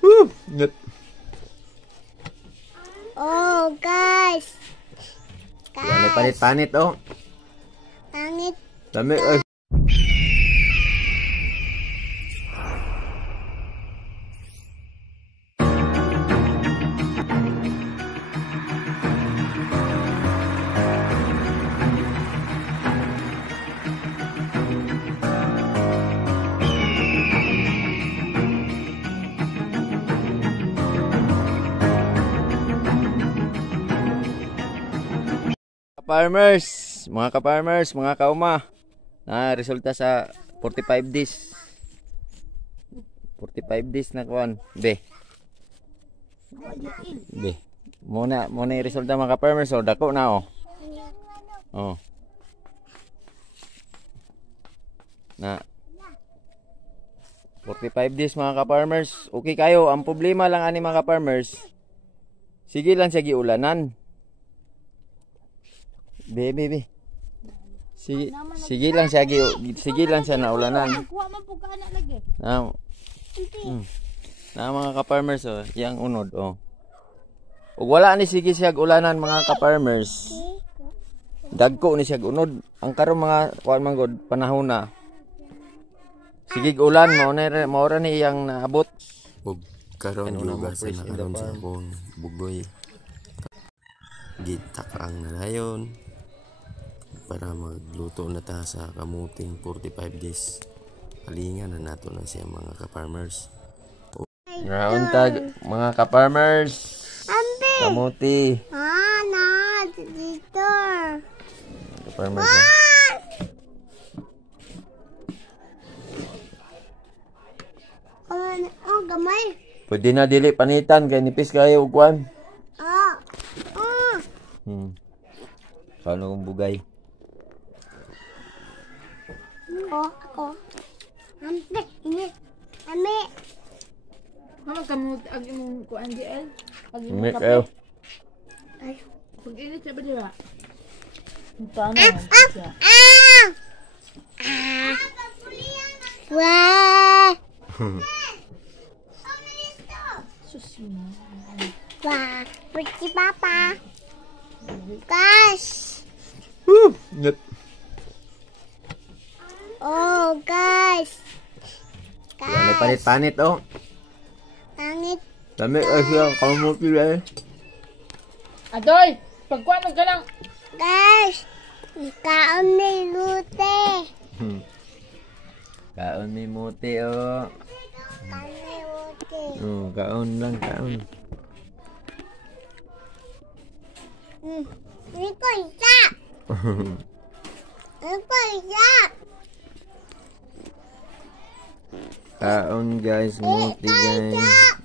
Ingat. Oh, guys. May panit-panit, oh. Pangit. Dami, ay. Ka-farmers, mga kauma, na resulta sa 45 days. 45 days na kuan. Be. Muna yung resulta mga ka-farmers, oh, dako na oh. Oh. Na 45 days mga ka-farmers. Okay kayo, ang problema lang ani mga ka-farmers. Sige lang siya giulanan. Be. Sige lang siya naulanan. Na mga ka-farmers, oh, yang unod, oh. Ug wala ni sige siya ulanan mga ka-farmers. Dagko ni siya unod. Ang karon mga kuan manggod panahon na. Sige ulan mo ra ni iyang naabot. Ug karon giugasan na karon sa akong bugoy. Gitakang na dayon para magluto na ta sa kamuting 45 days. Halingan na nato na siya mga ka-farmers. Rauntag mga ka-farmers. Kamuti. Dito. Ka-farmers. Oh, gamay. Pwede na dili panitan kay nipis kayo ug kuan. Paano kung bugay? Ako. Ini. Ame. Ano kamot ag imong kuan GL? Ag imong Mek kape. Ay. Pag init siya ba diba? Paano? Wah. Susi. Wah. Pergi papa. Guys. Ingat. Oh, guys. May panit-panit, oh. Pangit. Dami ay siya kamuti eh. Adoy, pagkuan ka lang. Guys. Kaon may lute. Kaon may muti, oh. Kaon may lute. Kaon lang, kaon. Ini ko isa. Ini ko isa. Kaon guys, muti guys.